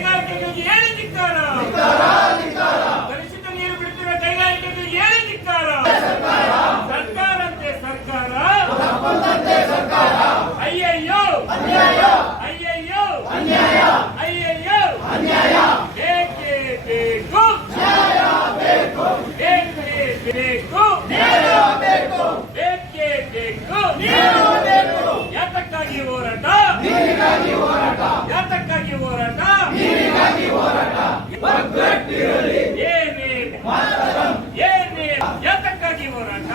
ಕೈಗಾರಿಕೆಗಳಿಗೆ ಏಳು ಧಿಕ್ಕಾರ ಕಲುಷಿತ ನೀರು ಬಿಡುತ್ತಿರುವ ಕೈಗಾರಿಕೆಗಳಿಗೆ ಏಳು ಧಿಕ್ಕಾರ ಸರ್ಕಾರ. ಅಂತೆ ಸರ್ಕಾರ ಅಯ್ಯಯ್ಯೋ ಅಯ್ಯಯ್ಯೋ ಅಯ್ಯಯ್ಯೋ ಬೇಕೇ ಬೇಕು ಬೇಕೇ ಬೇಕು ಬೇಕೇ. ಬೇಕು ಯಾತಕ್ಕಾಗಿ ಹೋರಾಟ